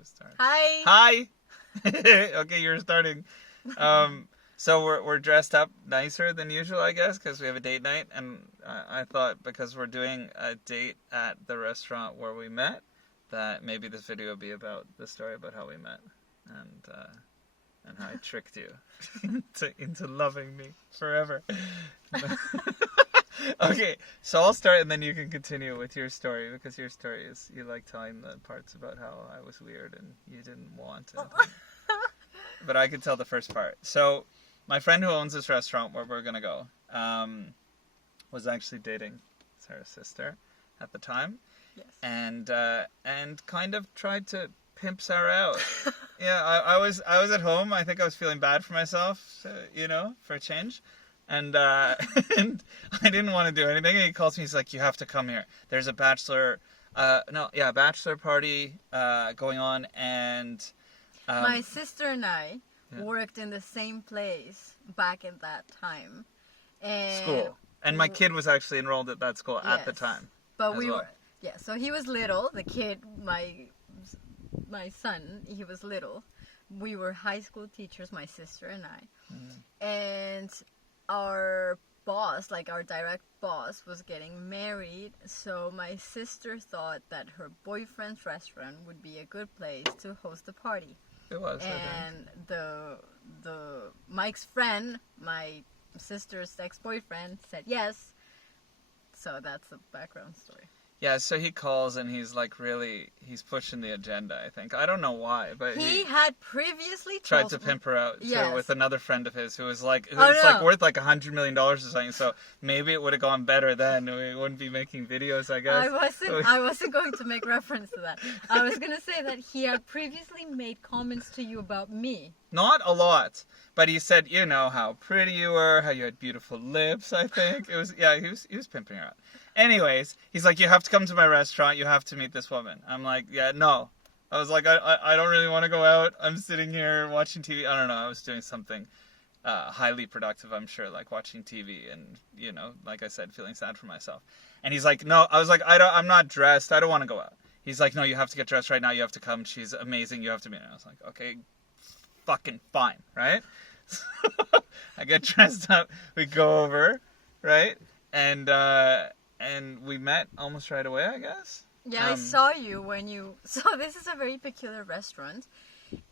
who starts. Hi. Okay, you're starting. So we're dressed up nicer than usual, I guess, because we have a date night. And I thought because we're doing a date at the restaurant where we met, that maybe this video will be about the story about how we met and how I tricked you into loving me forever. Okay, so I'll start and then you can continue with your story, because your story is, you like telling the parts about how I was weird and you didn't want it. But I could tell the first part. So my friend who owns this restaurant where we're going to go was actually dating Sara's sister at the time. Yes. And kind of tried to pimp Sara out. Yeah, I was at home. I think I was feeling bad for myself, for a change. And and I didn't want to do anything. And he calls me. He's like, "You have to come here. There's a bachelor party going on." And my sister and I worked in the same place back in that time. And school. And my kid was actually enrolled at that school at the time. But so he was little. The kid, my son, he was little. We were high school teachers, my sister and I. Mm-hmm. And our boss, like our direct boss, was getting married, so my sister thought that her boyfriend's restaurant would be a good place to host a party. It was. And the Mike's friend, my sister's ex-boyfriend, said yes. So that's the background story. Yeah, so he calls and he's like he's pushing the agenda, I think. I don't know why, but he had previously tried to pimp her out with another friend of his who was like, worth like $100 million or something. So maybe it would have gone better then. We wouldn't be making videos, I guess. I wasn't going to make reference to that. I was going to say that he had previously made comments to you about me. Not a lot, but he said, how pretty you were, how you had beautiful lips, I think. He was pimping her out. Anyways, he's like, you have to come to my restaurant, you have to meet this woman. I'm like, yeah, no. I was like, I don't really want to go out. I'm sitting here watching TV. I don't know, I was doing something highly productive, I'm sure, like watching TV and, like I said, feeling sad for myself. And he's like, no. I was like, I'm not dressed. I don't want to go out. He's like, no, you have to get dressed right now. You have to come. She's amazing. You have to meet her. I was like, okay, fucking fine, right? I get dressed up. We go over, right? And we met almost right away, I guess. Yeah, I saw you when you... So this is a very peculiar restaurant.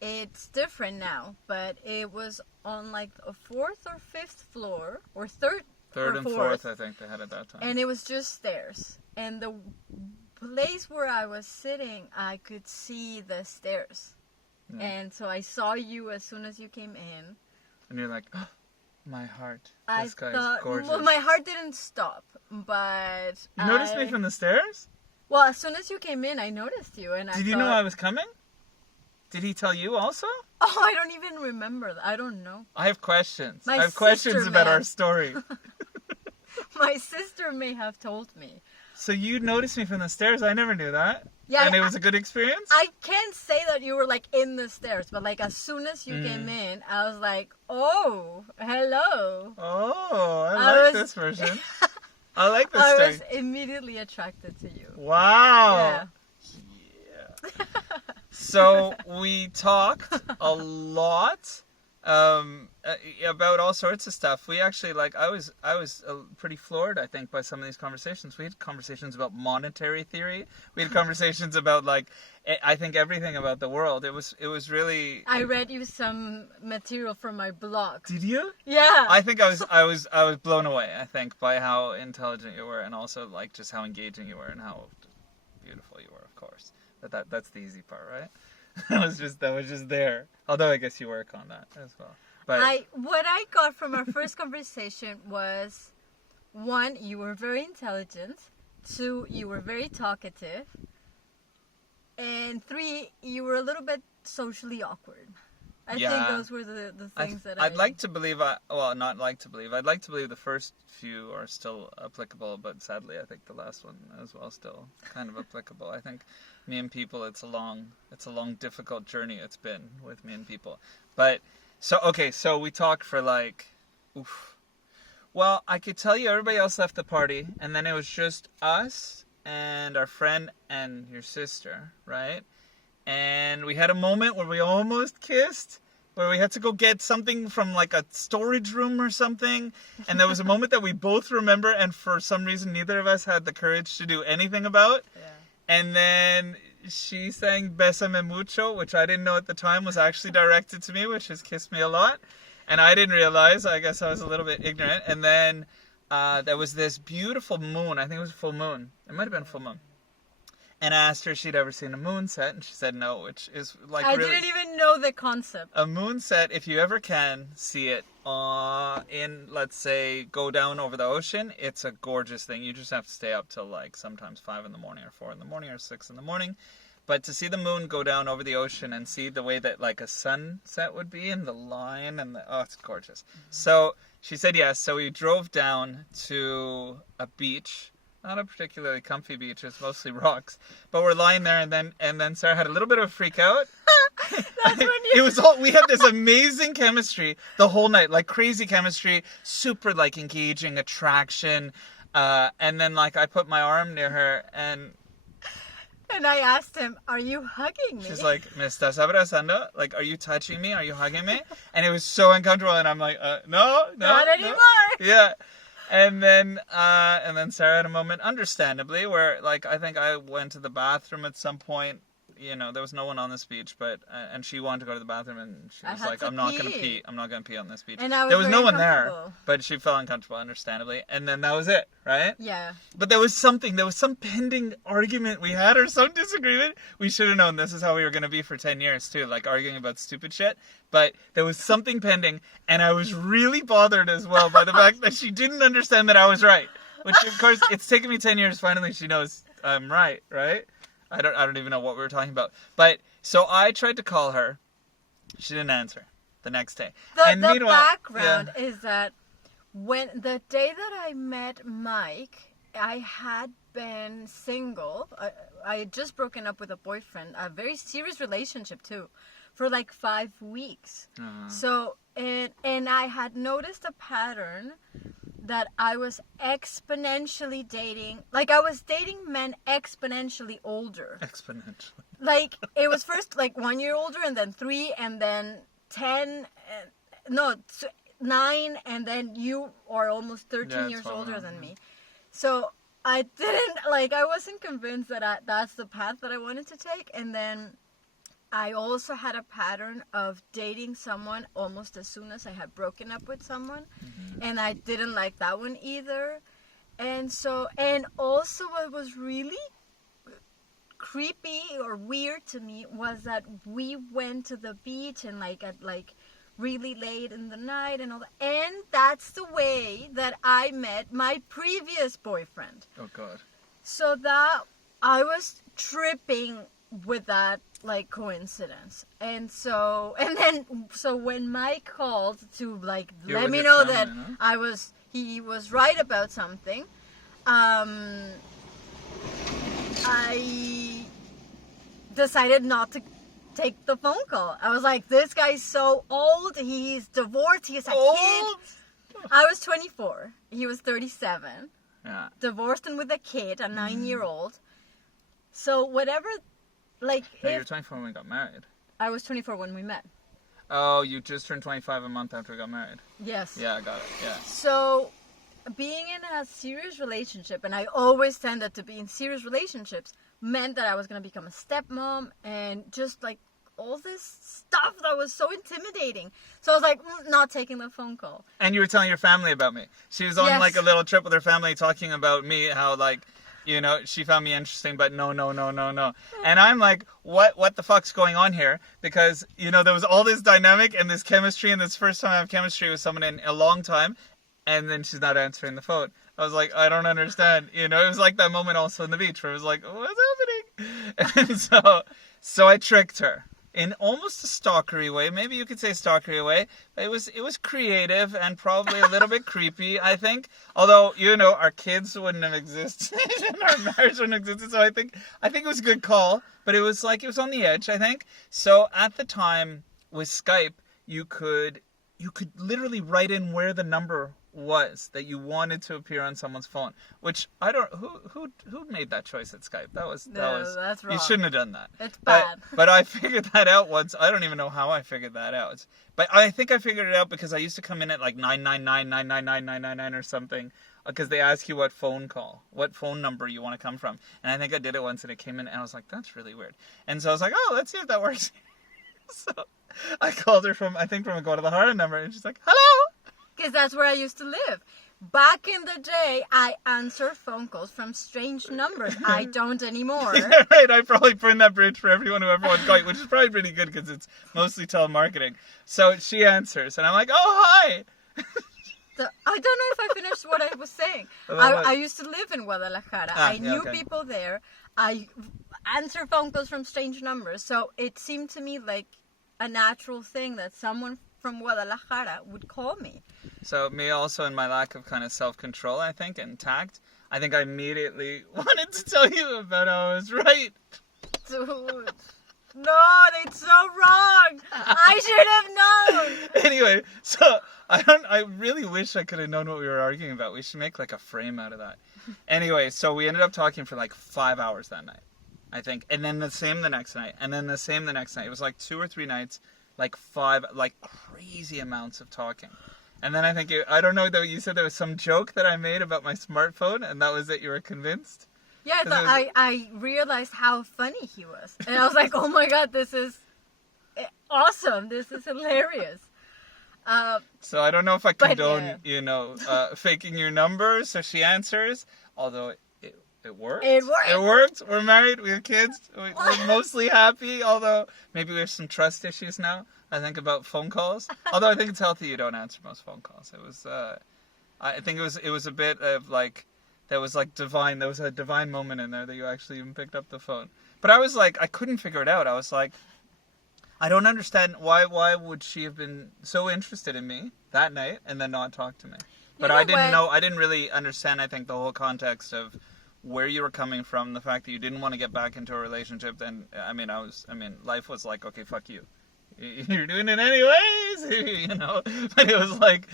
It's different now, but it was on like a 4th or 5th floor, or third and fourth, I think they had at that time. And it was just stairs. And the place where I was sitting, I could see the stairs. Yeah. And so I saw you as soon as you came in. And you're like, oh, my heart. This guy is gorgeous. Well, my heart didn't stop, but You noticed me from the stairs? Well, as soon as you came in, I noticed you, and Did you know I was coming? Did he tell you also? Oh, I don't even remember that. I don't know. I have questions. I have questions about our story. My sister may have told me. So you noticed me from the stairs? I never knew that. Yeah, and it was a good experience? I can't say that you were like in the stairs, but like as soon as you came in, I was like, oh, hello. Oh, I like this version. I like this story. I was immediately attracted to you. Wow. Yeah. So we talked a lot about all sorts of stuff. We actually, I was pretty floored, I think, by some of these conversations. We had conversations about monetary theory. We had conversations about I think everything about the world. It was really. I read you some material from my blog. Did you? Yeah. I think I was blown away, I think, by how intelligent you were, and also just how engaging you were and how beautiful you were, of course. But that's the easy part, right? that was just there. Although I guess you work on that as well. But what I got from our first conversation was, 1, you were very intelligent. 2, you were very talkative. And 3, you were a little bit socially awkward. I think those were the things I'd like to believe, I'd like to believe the first few are still applicable, but sadly I think the last one as well still kind of applicable. I think me and people, it's a long, difficult journey it's been with me and people. But, so we talked for well, I could tell you everybody else left the party, and then it was just us and our friend and your sister, right? and we had a moment where we almost kissed, where we had to go get something from like a storage room or something. And there was a moment that we both remember, and for some reason neither of us had the courage to do anything about. Yeah. And then she sang Bésame Mucho, which I didn't know at the time was actually directed to me, which has kissed me a lot. And I didn't realize. I guess I was a little bit ignorant. And then there was this beautiful moon. I think it was a full moon. It might have been a full moon. And I asked her if she'd ever seen a moonset, and she said no, which is like I really... didn't even know the concept. A moonset, if you ever can see it in, let's say, go down over the ocean, it's a gorgeous thing. You just have to stay up till like sometimes 5 in the morning or 4 in the morning or 6 in the morning. But to see the moon go down over the ocean and see the way that like a sunset would be and the line and oh, it's gorgeous. So she said yes. So we drove down to a beach. Not a particularly comfy beach. It's mostly rocks. But we're lying there, and then Sarah had a little bit of a freak out. That's when you... It was all, we had this amazing chemistry the whole night, like crazy chemistry, super like engaging attraction. And then like I put my arm near her, and I asked him, "Are you hugging me?" she's like, "Me estás abrazando? Like, are you touching me? Are you hugging me?" And it was so uncomfortable, and I'm like, no, Not anymore. Yeah. And then Sarah had a moment, understandably, where like I think I went to the bathroom at some point. You know, there was no one on this beach, but and she wanted to go to the bathroom, and she was like, "I'm not gonna pee. I'm not gonna pee on this beach." And I was there was no very one there, comfortable. but she felt uncomfortable, understandably. And then that was it, right? Yeah. But there was some pending argument we had, or some disagreement. We should have known this is how we were gonna be for 10 years too, like arguing about stupid shit. But there was something pending, and I was really bothered as well by the fact that she didn't understand that I was right. Which of course, it's taken me 10 years. Finally, she knows I'm right, right? I don't even know what we were talking about. But so I tried to call her. She didn't answer the next day. The background is that when the day that I met Mike, I had been single. I had just broken up with a boyfriend, a very serious relationship too, for like 5 weeks. So and I had noticed a pattern that I was exponentially dating. Like, I was dating men exponentially older. Exponentially. Like, it was first, like, 1 year older, and then 3, and then 10, 9, and then you are almost 13 years older than me. So, I didn't, like, I wasn't convinced that that's the path that I wanted to take. And then I also had a pattern of dating someone almost as soon as I had broken up with someone. Mm-hmm. And I didn't like that one either. And so, and also what was really creepy or weird to me was that we went to the beach and like at like really late in the night and all that. And that's the way that I met my previous boyfriend. Oh God. So that I was tripping with that like coincidence. And so when Mike called to like let me know that he was right about something, I decided not to take the phone call. I was like, this guy's so old, he's divorced, he's a kid. I was 24, he was 37. Yeah. Divorced and with a kid, a 9-year-old. So whatever, like... No, you were 24 when we got married. I was 24 when we met. Oh, you just turned 25 a month after we got married. Yes. Yeah, I got it, yeah. So, being in a serious relationship, and I always tended to be in serious relationships, meant that I was going to become a stepmom, and just like all this stuff that was so intimidating. So I was like, not taking the phone call. And you were telling your family about me. She was on like a little trip with her family talking about me, how like, you know, she found me interesting, but no. And I'm like, what the fuck's going on here? Because, you know, there was all this dynamic and this chemistry, and this first time I have chemistry with someone in a long time, and then she's not answering the phone. I was like, I don't understand. You know, it was like that moment also on the beach where it was like, what's happening? And so I tricked her. In almost a stalkery way, maybe you could say stalkery way. But it was creative and probably a little bit creepy, I think. Although, you know, our kids wouldn't have existed and our marriage wouldn't have existed. So I think it was a good call. But it was on the edge, I think. So at the time with Skype, you could literally write in where the number was that you wanted to appear on someone's phone, which I don't. Who made that choice at Skype? That was that's wrong. You shouldn't have done that. It's bad. But I figured that out once. I don't even know how I figured that out. But I think I figured it out because I used to come in at like 999 or something. Because they ask you what phone number you want to come from. And I think I did it once and it came in and I was like, that's really weird. And so I was like, oh, let's see if that works. So I called her from a Guadalajara number and she's like, hello. Because that's where I used to live. Back in the day, I answered phone calls from strange numbers. I don't anymore. Yeah, right, I probably burned that bridge for everyone who ever wants Skype, which is probably pretty good because it's mostly telemarketing. So she answers and I'm like, oh, hi. So, I don't know if I finished what I was saying. I used to live in Guadalajara. I knew people there. I answered phone calls from strange numbers. So it seemed to me like a natural thing that someone from Guadalajara would call me. So me also, in my lack of kind of self-control, I think, and tact, I think I immediately wanted to tell you about how I was right. Dude. No, it's so wrong. I should have known. Anyway, so I really wish I could have known what we were arguing about. We should make like a frame out of that. Anyway, so we ended up talking for like 5 hours that night, I think. And then the same the next night. And then the same the next night. It was like 2 or 3 nights, like crazy amounts of talking. And then I think, I don't know though, you said there was some joke that I made about my smartphone and that was it, you were convinced? Yeah, I realized how funny he was. And I was like, oh my god, this is awesome. This is hilarious. So I don't know if I condone, faking your number. So she answers, although it worked. It worked. It worked. We're married. We have kids. We're mostly happy, although maybe we have some trust issues now, I think, about phone calls. Although I think it's healthy you don't answer most phone calls. It was, I think it was a bit of like, there was a divine moment in there that you actually even picked up the phone. But I was like, I couldn't figure it out. I was like, I don't understand why would she have been so interested in me that night and then not talk to me. But I didn't really understand, I think, the whole context of where you were coming from, the fact that you didn't want to get back into a relationship. And life was like, okay, fuck you. You're doing it anyways, But it was like,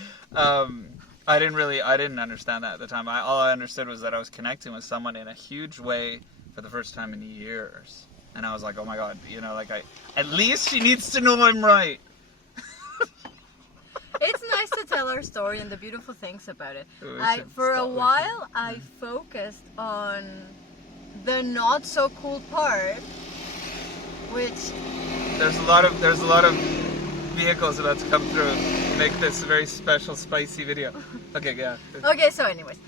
I didn't understand that at the time. All I understood was that I was connecting with someone in a huge way for the first time in years. And I was like, oh my god, at least she needs to know I'm right. It's nice to tell our story and the beautiful things about it. For a while, I focused on the not so cool part, which there's a lot of vehicles about to come through and make this a very special, spicy video. Okay, yeah. Okay, so anyways,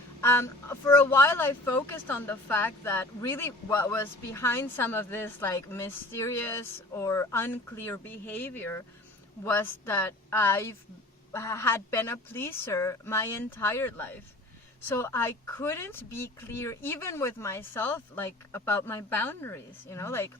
for a while I focused on the fact that really what was behind some of this like mysterious or unclear behavior was that I've had been a pleaser my entire life. So I couldn't be clear even with myself, like about my boundaries, like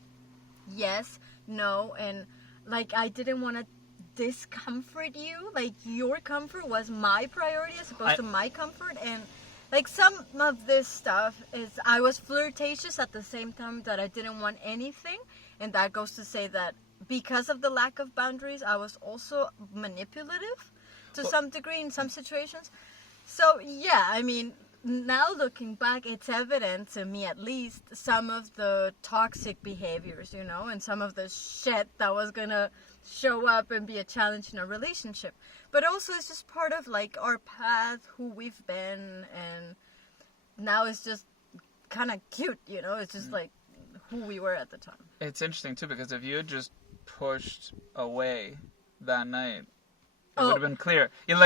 yes, no, and like I didn't want to discomfort you. Like your comfort was my priority as opposed to my comfort. And like some of this stuff is I was flirtatious at the same time that I didn't want anything. And that goes to say that because of the lack of boundaries, I was also manipulative to some degree in some situations. So yeah, I mean, now looking back, it's evident to me at least some of the toxic behaviors, and some of the shit that was gonna show up and be a challenge in a relationship. But also it's just part of like our path, who we've been, and now it's just kind of cute, it's just like who we were at the time. It's interesting too, because if you had just pushed away that night, it would have been clear. There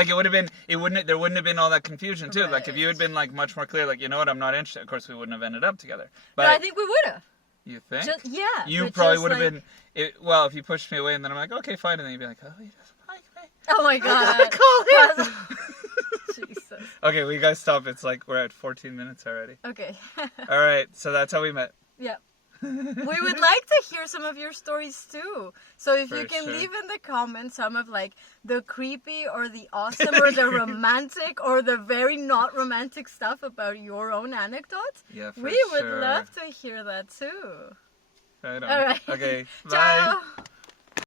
wouldn't have been all that confusion too. Right. Like if you had been like much more clear, like, you know what, I'm not interested. Of course we wouldn't have ended up together. But I think we would have. You think? Yeah. You probably would have been. If you pushed me away and then I'm like, okay, fine, and then you'd be like, oh, he doesn't like me. Oh my god. Call him. Jesus. Okay, we gotta stop. It's like we're at 14 minutes already. Okay. All right, so that's how we met. Yeah. We would like to hear some of your stories too. So if you can leave in the comments some of like the creepy or the awesome or the romantic or the very not romantic stuff about your own anecdotes, we would love to hear that too. Right on. All right. Okay, bye. Ciao.